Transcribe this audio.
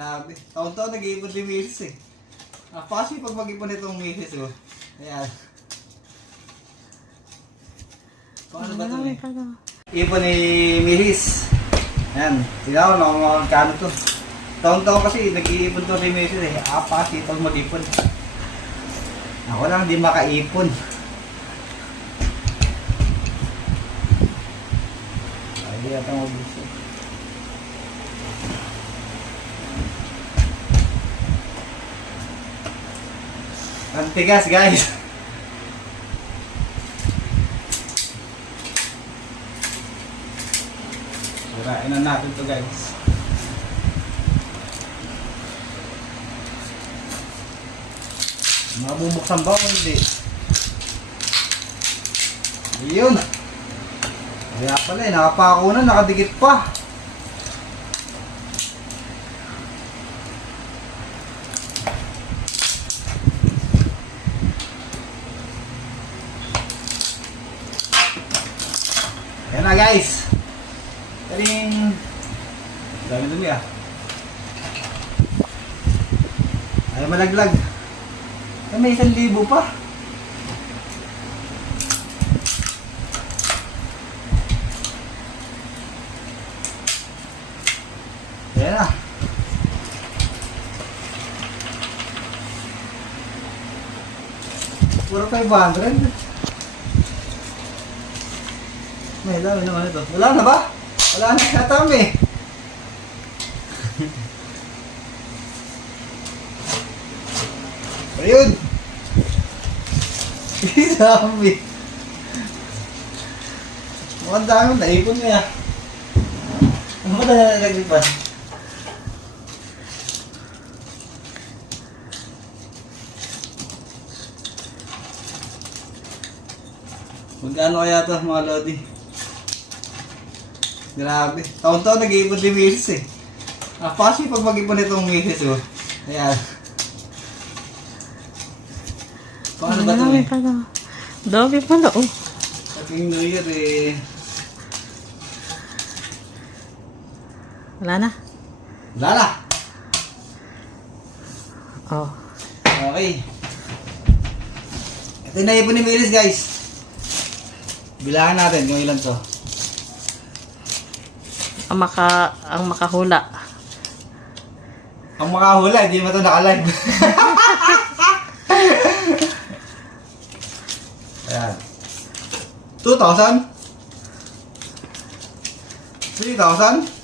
Grabe. Taon-taon nag-iipon si Mrs. eh. Napakasipag mag-ipon itong Mrs. oh. Ayan. Paano ba ito eh? Ipon ni Mrs. Ayan. Tingnan ko na kung magkano to. Taon-taon kasi nag-iipon to si Mrs. eh. Napakasipag mag-ipon. Ako lang hindi makaipon. Ay, di ata mag-gusto. Ang tigas guys. Sirain na natin to guys. Mabubuksan ba o hindi? Ayun. Kaya pala eh, nakapako na, nakadikit pa. Ayan na guys. Taring dami dumi ah. Ay malaglag. Ay may 1,000 pa. Ayan na. Puro 500. May dami naman ito. Wala na ba? Wala na katam eh. Ayun. Dami. Mukhang dami. Naipon niya. Ano ba na naglipan? Magkano kaya ito mga lodi? Grabe. Taon-taon nag-iipon si Mrs. eh. Napakasipag mag-ipon itong Mrs. oh. Ayan. Paano ba ito eh? Dami pala oh. Happy New Year eh. Wala na? Wala na. Oh. Okay. Ito yung naipon ni Mrs. guys. Bilangan natin kung ilan to. Ang makahula. Ang makahula, hindi mo ito naka-live. Ayan. 2,000? 3,000?